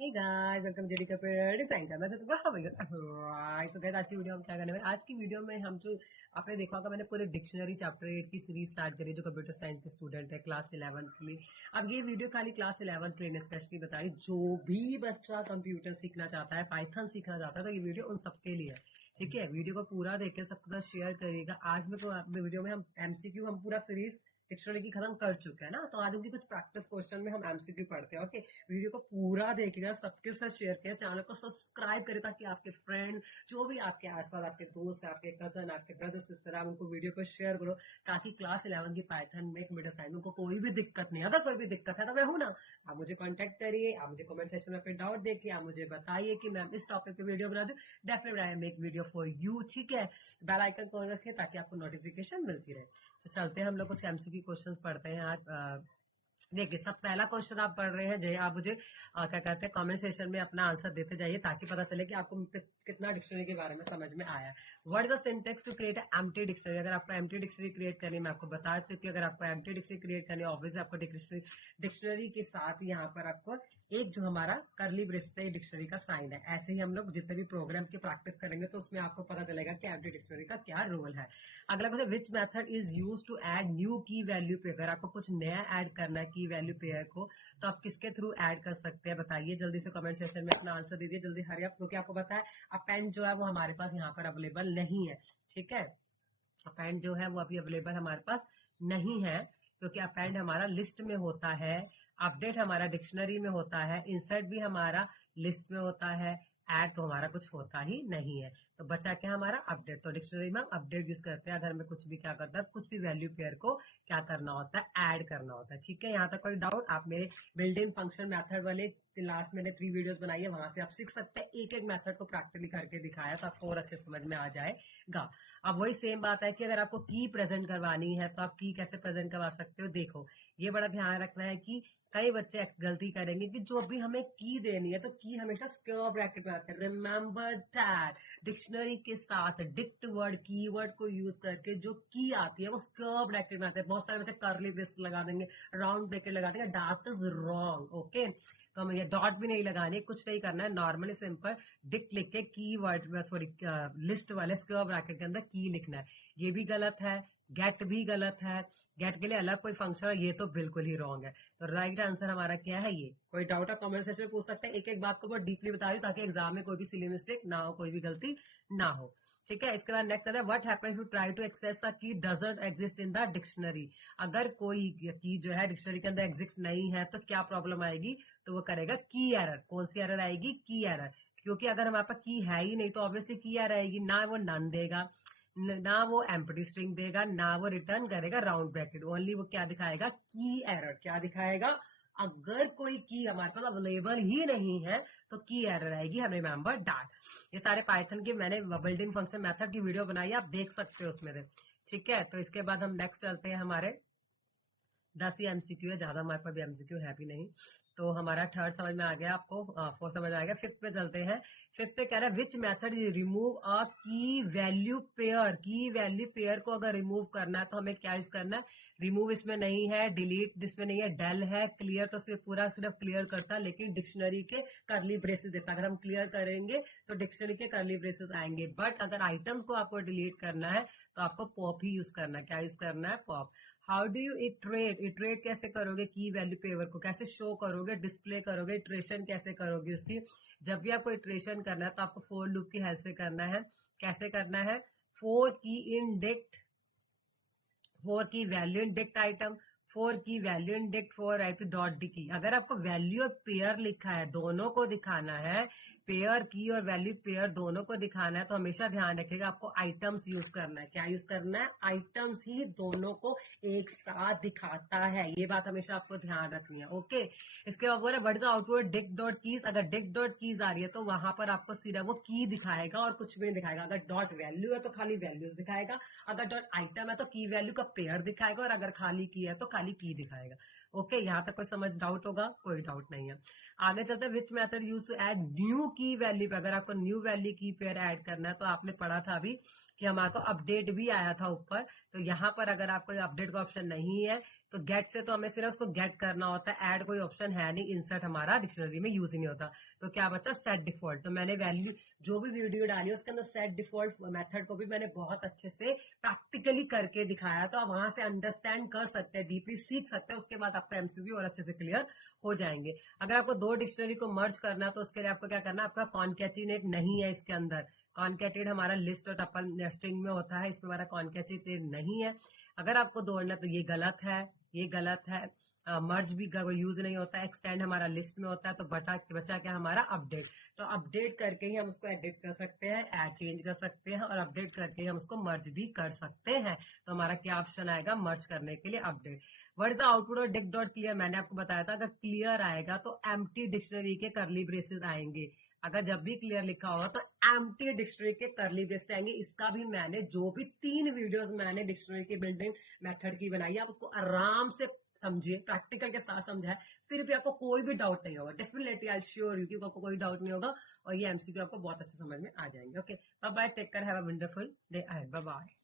हे guys welcome JD Kapoor design करना चाहते हो how are you so guys आज की वीडियो हम क्या करने वाले आज की वीडियो में हम जो आपने देखा होगा मैंने पूरे डिक्शनरी चैप्टर 8 की सीरीज स्टार्ट करी जो कंप्यूटर साइंस के स्टूडेंट है क्लास 11 के लिए। अब ये वीडियो खाली क्लास 11 के लिए स्पेशली बताई जो भी बच्चा कंप्यूटर सीखना चाहता है पाइथन सीखना चाहता है तो ये वीडियो उन सबके लिए है। ठीक है, वीडियो को पूरा देख सबके साथ शेयर करिएगा। आज में तो वीडियो में हम एमसीक्यू हम पूरा सीरीज डिक्शनरी की खत्म कर चुके हैं ना, तो आज उनकी कुछ प्रैक्टिस क्वेश्चन में हम एमसीक्यू पढ़ते हैं। ओके, वीडियो को पूरा देखिएगा, सबके साथ शेयर करें, चैनल को सब्सक्राइब करें ताकि आपके फ्रेंड जो भी आपके आसपास आपके दोस्त आपके कजन आपके ब्रदर सिस्टर आप उनको वीडियो को शेयर करो ताकि क्लास 11 की पाइथन में कंप्यूटर साइंस उनको कोई भी दिक्कत नहीं। अगर कोई भी दिक्कत है तो मैं हूं ना, आप मुझे कॉन्टेक्ट करिए, आप मुझे कमेंट सेक्शन में अपने डाउट देखिए, आप मुझे बताइए कि मैम इस टॉपिक पे वीडियो बना दूं, definitely I make video for you. ठीक है, बेल आइकन को रखिए ताकि आपको नोटिफिकेशन मिलती रहे। तो चलते हैं हम लोग कुछ एमसीक्यू क्वेश्चंस पढ़ते हैं आज। देखिए, सब पहला क्वेश्चन आप पढ़ रहे हैं जय, आप मुझे क्या कहते हैं कमेंट सेक्शन में अपना आंसर देते जाइए ताकि पता चले कि आपको कितना डिक्शनरी के बारे में समझ में आया। What is the syntax to create empty dictionary. अगर आपको एम्प्टी डिक्शनरी क्रिएट करनी मैं आपको बता चुकी हूँ। अगर आपको एम्प्टी डिक्शनरी क्रिएट करनी ऑब्वियसली आपको डिक्शनरी के साथ यहाँ पर आपको एक जो हमारा करली ब्रेसेस डिक्शनरी का साइन है। ऐसे ही हम लोग जितने भी प्रोग्राम की प्रैक्टिस करेंगे तो उसमें आपको पता चलेगा कि एम्प्टी डिक्शनरी का क्या रोल है। अगला question, which method is use to add new key value pair. अगर आपको कुछ नया ऐड करना है की वैल्यू पेयर को तो आप किसके थ्रू ऐड कर सकते हैं बताइए। जल्दी से कमेंट सेक्शन में अपना आंसर दीजिए, जल्दी हरी अप, क्योंकि आपको पता है अपेंड जो है वो हमारे पास यहाँ पर अवेलेबल नहीं है। ठीक है, अपेंड जो है वो अभी अवेलेबल हमारे पास नहीं है क्योंकि अपेंड हमारा लिस्ट में होता है, अपडेट हमारा डिक्शनरी में होता है, इंसर्ट भी हमारा लिस्ट में होता है, ऐड तो हमारा कुछ होता ही नहीं है। तो बचा क्या हमारा अपडेट। तो डिक्शनरी में हम अपडेट यूज करते हैं अगर हमें कुछ भी क्या करता है कुछ भी वैल्यू पेयर को क्या करना होता है ऐड करना होता है। ठीक है, यहाँ तक कोई डाउट। आप मेरे बिल्ड इन फंक्शन मेथड वाले लास्ट मैंने 3 वीडियोस बनाई है, वहां से आप सीख सकते हैं। एक एक मेथड को प्रैक्टिकली करके दिखाया तो आपको और अच्छे समझ में आ जाएगा। अब वही सेम बात है कि अगर आपको की प्रेजेंट करवानी है तो आप की कैसे प्रेजेंट करवा सकते हो। देखो, ये बड़ा ध्यान रखना है कि कई बच्चे गलती करेंगे कि जो भी हमें की देनी है तो की हमेशा स्क्वायर ब्रैकेट में आते हैं। रिमेंबर दैट डिक्शनरी के साथ डिक्ट वर्ड कीवर्ड को यूज करके जो की आती है वो स्क्वायर ब्रैकेट में आते हैं। बहुत सारे बच्चे कर्ली ब्रेस लगा देंगे, राउंड ब्रैकेट लगा देंगे, दैट इज रॉन्ग। ओके, तो हमें ये डॉट भी नहीं लगानी, कुछ नहीं करना है, नॉर्मली सिंपल डिक्ट लिख के की वर्ड सॉरी लिस्ट वाले स्क्वायर ब्रैकेट के अंदर की लिखना है। ये भी गलत है, गेट भी गलत है, गेट के लिए अलग कोई फंक्शन है, ये तो बिल्कुल ही रॉन्ग है। तो राइट आंसर हमारा क्या है ये। कोई डाउट है कमेंट सेक्शन में पूछ सकते हैं, एक एक बात को बहुत डीपली बता रही हूँ ताकि एग्जाम में कोई भी सिली मिस्टेक ना हो, कोई भी गलती ना हो। ठीक है, इसके बाद नेक्स्ट है what happens to try to access a key doesn't exist in the dictionary. अगर कोई की जो है डिक्शनरी के अंदर एग्जिस्ट नहीं है तो क्या प्रॉब्लम आएगी, तो वो करेगा की एरर। कौन सी एरर आएगी, की एरर, क्योंकि अगर हमारे पास की है ही नहीं तो ऑब्वियसली की एरर आएगी। ना वो नन देगा, ना वो एम्प्टी स्ट्रिंग देगा, ना वो रिटर्न करेगा राउंड ब्रैकेट, ओनली वो क्या दिखाएगा, की एरर। क्या दिखाएगा, अगर कोई की हमारे पास अवेलेबल ही नहीं है तो की एरर आएगी। हम रिमेंबर दैट। ये सारे पाइथन के मैंने बिल्ट इन फंक्शन मेथड की वीडियो बनाई है, आप देख सकते हो उसमें से। ठीक है, तो इसके बाद हम नेक्स्ट चलते हैं, हमारे 10 ही एमसीक्यू है, ज्यादा हमारे पास भी एमसीक्यू है भी नहीं। तो हमारा थर्ड समझ में आ गया आपको, फोर्थ समझ में आ गया। फिफ्थ पे चलते हैं। फिफ्थ पे कह रहा है विच मेथड रिमूव अ की वैल्यू पेयर। की वैल्यू पेयर को अगर रिमूव करना है तो हमें क्या यूज करना है, रिमूव इसमें नहीं है, डिलीट इसमें नहीं है, डेल है, क्लियर तो सिर्फ पूरा सिर्फ क्लियर करता है लेकिन डिक्शनरी के करली ब्रेसेस देता। अगर हम क्लियर करेंगे तो डिक्शनरी के करली ब्रेसेस आएंगे, बट अगर आइटम को आपको डिलीट करना है तो आपको पॉप ही यूज करना है। क्या यूज करना है, pop. How do you iterate, iterate कैसे करोगे की वैल्यू पेयर को, कैसे शो करोगे, डिस्प्ले करोगे, इटरेशन कैसे करोगे उसकी। जब भी आपको इटरेशन करना है तो आपको फोर लूप की हेल्प से करना है। कैसे करना है, for key in dict, for key value in dict item, for key value in dict, for right dot d key. अगर आपको वैल्यू और पेयर लिखा है, दोनों को दिखाना है, पेयर की और वैल्यू पेयर दोनों को दिखाना है, तो हमेशा ध्यान रखिएगा आपको आइटम्स यूज करना है। क्या यूज करना है, आइटम्स ही दोनों को एक साथ दिखाता है, ये बात हमेशा आपको ध्यान रखनी है। ओके, इसके बाद बोला what is outward dict dot keys. अगर डिक्ट डॉट कीज आ रही है तो वहां पर आपको सिर्फ वो की दिखाएगा और कुछ भी नहीं दिखाएगा। अगर डॉट वैल्यू है तो खाली वैल्यूज दिखाएगा, अगर डॉट आइटम है तो की वैल्यू का पेयर दिखाएगा, और अगर खाली की है तो खाली की दिखाएगा। ओके, यहाँ तक कोई समझ डाउट होगा, कोई डाउट नहीं है। आगे चलते हैं, which method use to add new key value pair. अगर आपको new value key pair add करना है तो आपने पढ़ा था अभी कि हमारे को अपडेट भी आया था ऊपर। तो यहाँ पर अगर आपको अपडेट का ऑप्शन नहीं है तो गेट से तो हमें सिर्फ उसको गेट करना होता है, ऐड कोई ऑप्शन है नहीं, इंसर्ट हमारा डिक्शनरी में यूज ही नहीं होता। तो क्या बचा, सेट डिफॉल्ट। तो मैंने वैल्यू जो भी वीडियो डाली है उसके अंदर सेट डिफॉल्ट मेथड को भी मैंने बहुत अच्छे से प्रैक्टिकली करके दिखाया, तो आप वहां से अंडरस्टैंड कर सकते हैं, डीपली सीख सकते हैं, उसके बाद आपका एमसीक्यू और अच्छे से क्लियर हो जाएंगे। अगर आपको दो डिक्शनरी को मर्ज करना है तो उसके लिए आपको क्या करना है, आपका कॉन्केटिनेट नहीं है इसके अंदर। कॉन्केटेड हमारा लिस्ट और टपल नेस्टिंग में होता है, इसमें हमारा कॉन्केटिनेट नहीं है। अगर आपको दौड़ना तो ये गलत है, ये गलत है। मर्ज भी यूज नहीं होता, एक्सटेंड हमारा लिस्ट में होता है। तो बचा क्या हमारा, अपडेट। तो अपडेट करके ही हम उसको एडिट कर सकते हैं, चेंज कर सकते हैं, और अपडेट करके ही हम उसको मर्ज भी कर सकते हैं। तो हमारा क्या ऑप्शन आएगा मर्ज करने के लिए, update. What is the output of Dick dot clear, मैंने आपको बताया था अगर क्लियर आएगा तो एम्प्टी डिक्शनरी के करली ब्रेसेस आएंगे। अगर जब भी क्लियर लिखा होगा तो एम्प्टी डिक्शनरी के करली ब्रेसेस आएंगे। इसका भी मैंने जो भी 3 वीडियोस मैंने डिक्शनरी की बिल्डिंग मेथड की बनाई है, आप उसको आराम से समझिए, प्रैक्टिकल के साथ समझाए, फिर भी आपको कोई भी डाउट नहीं होगा। डेफिनेटली आई श्योर यू कि आपको कोई डाउट नहीं होगा और ये एमसीक्यू आपको बहुत अच्छे समझ में आ जाएंगे। Okay, bye bye, take care, have a wonderful day ahead, bye bye.